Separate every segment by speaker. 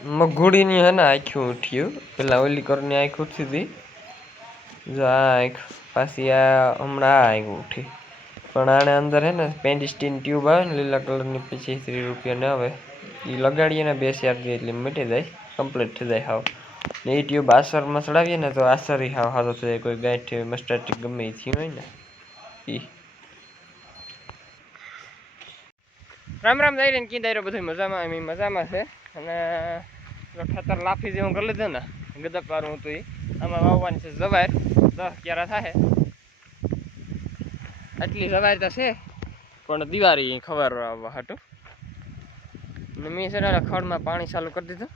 Speaker 1: મગુડીની હે ને આખું ઉઠ્યું પેલા ઓલી કરની આંખ ઉઠી હતી જો આ આંખ પાછી આ હમણાં આ આંખ ઉઠી પણ આને અંદર હે ને પેન્ડિસ્ટીન ટ્યુબ આવે ને લીલા કલરની પછી ત્રીસ રૂપિયાને આવે એ લગાડીએ ને બે ચાર દી એટલે મટી જાય કમ્પ્લીટ થઈ જાય હાવ ને એ ટ્યુબ આસરમાં ચડાવીએ ને તો આસર ય હાવ હાથો થઈ જાય કોઈ ગાંઠ મસ્ટાટી ગમે એ થયું હોય ને ઈ રામ રામ દઈ ને કી દાયરો બધું મજામાં એમ મજામાં છે અને જો ખેતર લાફી જેવું કરી લીધું ને ગદપ વાળું હતું એ આમાં વાવવાની છે જવાય દસ ક્યારા થાય આટલી જવાય તો છે, પણ દિવાળી ખબર આવવા હાટું. ને મેં છે ને ખડમાં પાણી ચાલુ કરી દીધું.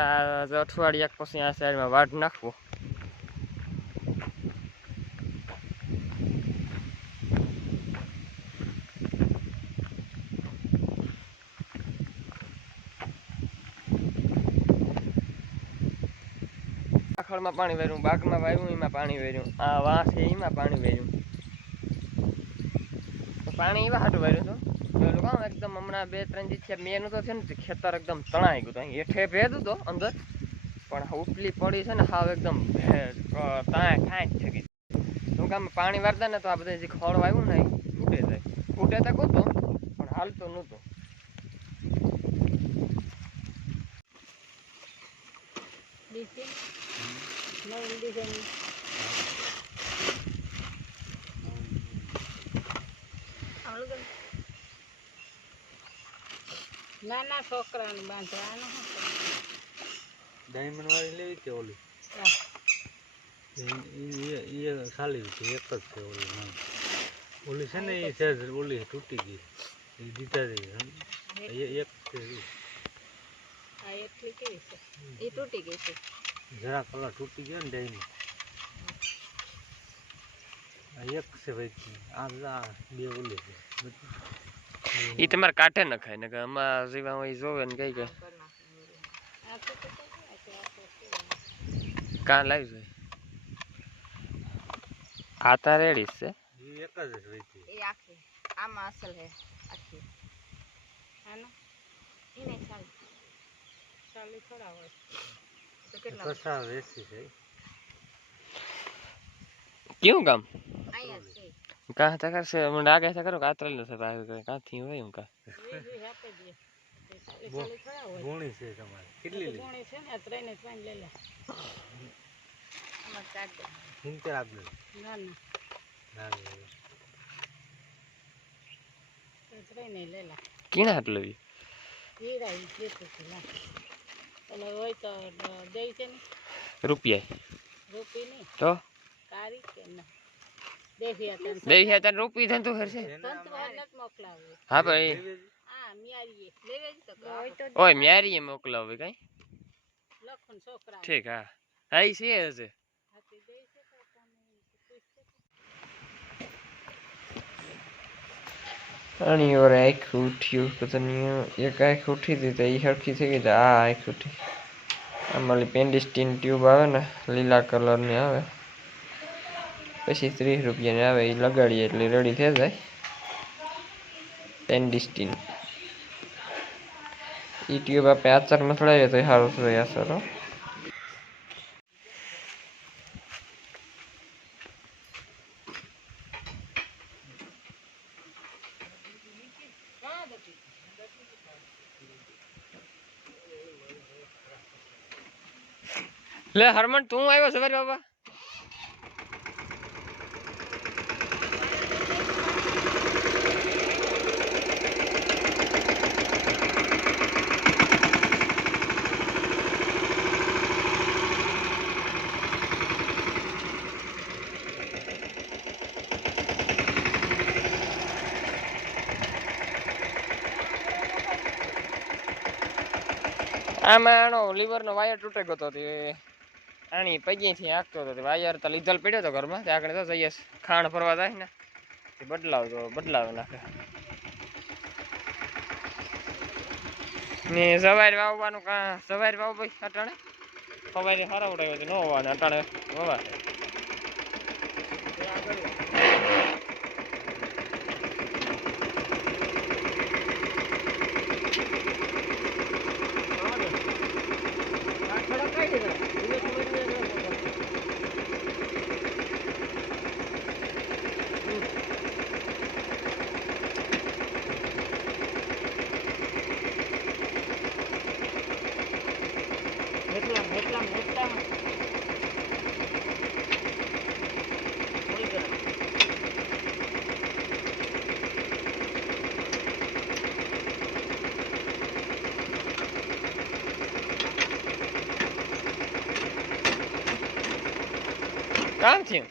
Speaker 1: આ અઠવાડિયા પછી આ સાઈડમાં વાટ નાખવું. ખડમાં પાણી વેર્યું બાગમાં વાવ્યું એમાં પાણી વેર્યું આ વાં છે, એમાં પાણી વેર્યું પાણી એવા હાટું વાર્યું હતું. એકદમ હમણાં બે, ત્રણ દી છે મેનું તો છે ને ખેતર એકદમ તણાઈ ગયું હતું. હેઠે ભેદ હતો અંદર. પણ ઉપલી પડી છે ને, હાવ એકદમ તાય ખાય જ થઈ શું કામ પાણી વારતા ને તો આ બધા જે ખોળ વાવ્યું ને ફૂટે જાય. ફૂટે તો કોતો પણ હાલતો નહોતો.
Speaker 2: ડીસી નવી ડિઝાઇન આવડું નાના છોકરાને બાંધવાનું
Speaker 3: ડાયમંડ વાળી લેવી છે ઓલી એ એ એ સાલી છે એક જ છે ઓલી નાની. ઓલી છે ને એ સહેજ ઓલી તૂટી ગઈ એ દીધા છે એ એક છે ઈ.
Speaker 2: આ એટલી કેવી છે એ તૂટી ગઈ છે
Speaker 3: જરા કલર તૂટી ગયો ને ડાયમંડ આ એક છે ભાઈ આ બધા બે ઓલી છે.
Speaker 1: એ તમારે કાંઠે નખાય ને કે આમાં જેવા હોય જોવે ને કઈ કઈ
Speaker 2: આ તો તો તો આ તો આ તો કેવું.
Speaker 1: કાં લાવી જાય આ તા રેડી છે?
Speaker 3: એ એક જ હોય છે
Speaker 2: એ આખી આમાં અસલ હે આખી. આનો એને ચાલ. ચાલી થોડા હોય તો કેટલા
Speaker 3: કસા વેસી છે.
Speaker 1: કેવું કામ? કાં તા કરશે? મને આગળ તા કરો કાતરલ નથી ભાઈ કાંથી હોય એમ કા
Speaker 3: ગુણી છે તમારે. કેટલી
Speaker 2: ગુણી છે ને ત્રણે ત્રણ લઈ લે.
Speaker 3: સિત્તેર આપી
Speaker 2: ના ના. ના ત્રણે લઈ લે.
Speaker 1: કીણા હાટ લેવી?
Speaker 2: હીરા ઈ કે તો ના. એટલે હોય તો દ- દઈ છે ને?
Speaker 1: રૂપિયા
Speaker 2: રૂપી નહીં.
Speaker 1: તો?
Speaker 2: કારી કે ના? દેખી હતા
Speaker 1: તાર રૂપી ખર્ચે
Speaker 2: તંતુ
Speaker 1: હા ભાઈ.
Speaker 2: મ્યારીએ.
Speaker 1: મોકલાવે કઈ?
Speaker 2: છોકરા
Speaker 1: ઠીક હા. હા છે હશે
Speaker 2: હાથી દઈ છે તો તમે પૂછશે
Speaker 1: આની ઓર આંખ ઉઠ્યું પતાની એક આંખ ઉઠી હતી તો એ હરખી થઈ ગઈ તો આ આંખ ઉઠી. આમાં પેન્ડિસ્ટીન ટ્યુબ આવે ને, લીલા કલરની આવે. પછી ત્રીસ રૂપિયાની આવે એ લગાડીએ એટલે રેડી થઈ જાય. પેન્ડિસ્ટીન. એ ટ્યુબ આપણે આચારમાં ચડાવીએ તો સારું થાય અસર લે હરમન તું આવ્યો સવારે બાબા. આમાં આનો લીવરનો વાયર તૂટે ગયો હતો તે આની પગીથી હાંકતો હતો તે વાયર તો લીધેલ પડ્યો હતો ઘરમાં. ત્યાં તો જઈએ ખાણ ફરવા જાય ને. બદલાવ બદલાવતો બદલાવ નાખે. ને સવારે વાવવાનું કાં? સવારે વાવ ભાઈ, અટાણે? સવારે હરાવડાવ્યો હતો ન હોવાને અટાણે વવા કામ થયું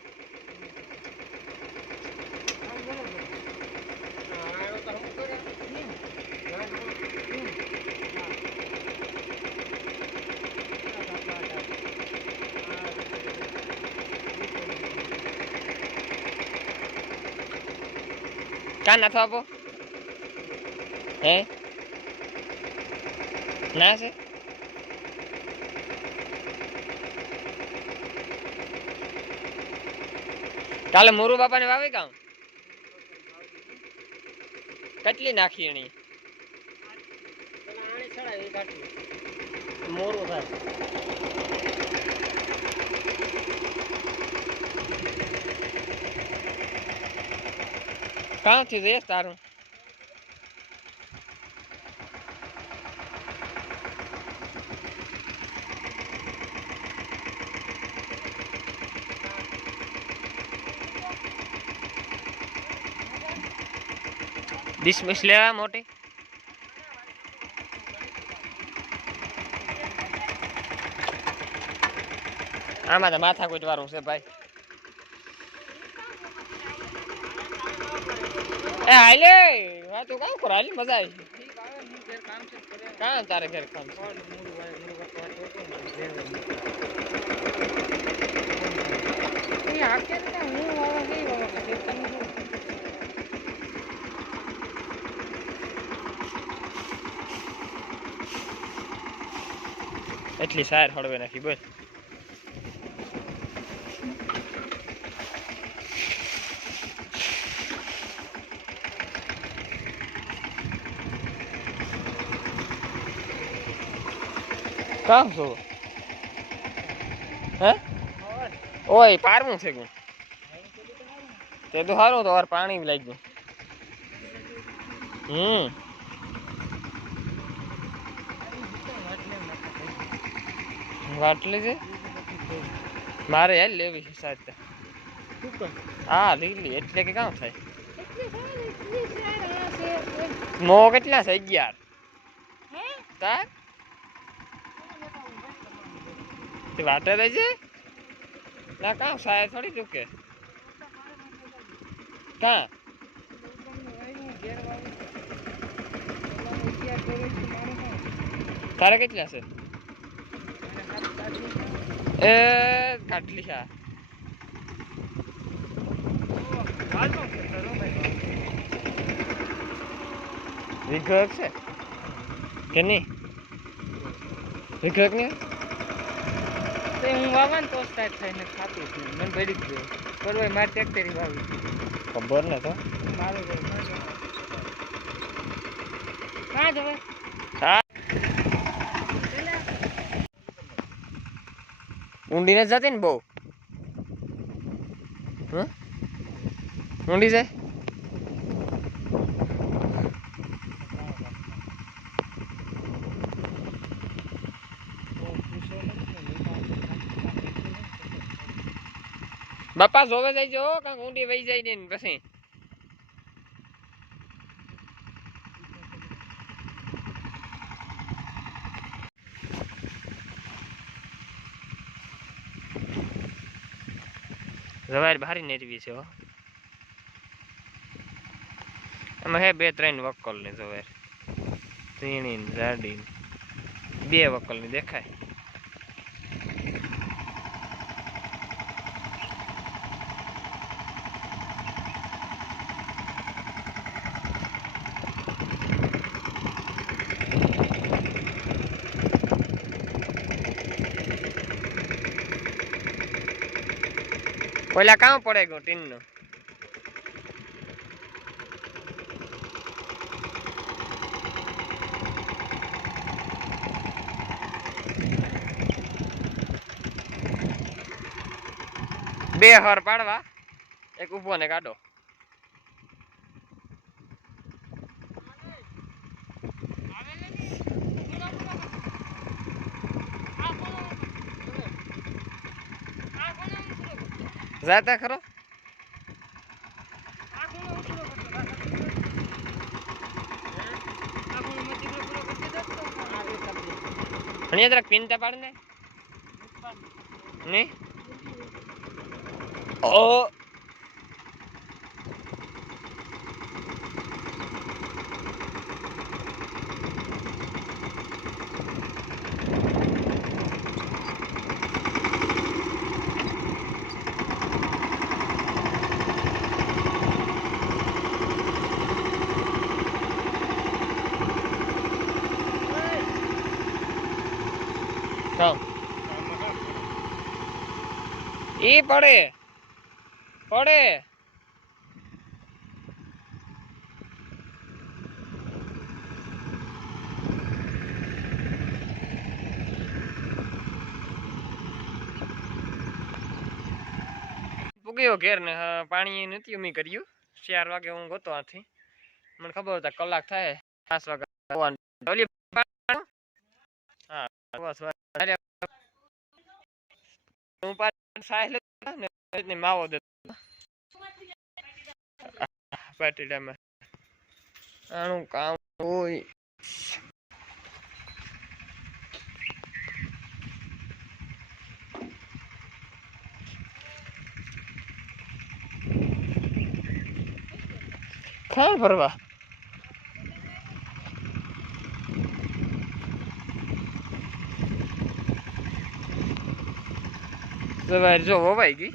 Speaker 1: કાં નાથો આપો હે ના છે કાલે મોરુ બાપાને વાવી કામ? કેટલી નાખી એની?
Speaker 3: મોરું થાય.
Speaker 1: કાંથી દે જઈશ તારું ડિસમિસ લેવા મોટી આમાં તો માથા કોઈ વાળું છે, ભાઈ. એ, હાલે. હા તું કામ કરો, હાલી, મજા આવી. કાં તારે ઘેર કામ છે એટલી સાર હળવે નાખી બોલ કામ છો હે ઓય પારવું છે ગું તે તો સારું તો વાર પાણી લાગી ગયું. હમ. વાટલી છે મારે યાર લેવી છે સાચા હા, લીલી, એટલે કે કામ થાય? મો કેટલા છે? અગિયાર. તાર? વાટે દે છે ના, કામ સાહેબ થોડી ચૂકે કાં? તારે કેટલા છે? એ કાટલી આ. વીઘો છે? કે નહીં? એક નહીં
Speaker 2: હું વાવન તો સ્ટાર્ટ થઈને ખાતી હતી. મને ભરી જ ગયો. બરોબર મારે ટ્રેક્ટરી વાવી
Speaker 1: ખબર ને તો
Speaker 2: મારું ઘર ના જવાય
Speaker 1: હા ઊંડી નથી જતી ને બહુ? હં? ઊંડી જાય? બાપા જોવે જાય જો કાંક ઊંડી વહી જાય ને પછી. રવાય ભારી નેરવી છે એમાં હે બે ત્રણ વકલની જવાય ઝીણી જાડી બે વકલની દેખાય. ઓલા કામ પડે ગયો ટીન નો બે હર પાડવા એક ઊભો ને કાઢો જાતા ખરો. અને જરાક પિનતા પાડ ને નહીં? ઓ કામ ઈ પડે. પડે. પૂગ્યો ઘેર ને પાણી નથી અમે કર્યું. ચાર વાગે હું ગોતો આથી. મને ખબર હતા કલાક થાય. પાંચ વાગે. હા. હું પાછો સાહેલ ને માવો દે પાટીડામાં આનું કામ હોય ખાણ ભરવા સવારે જો વવાઈ ગઈ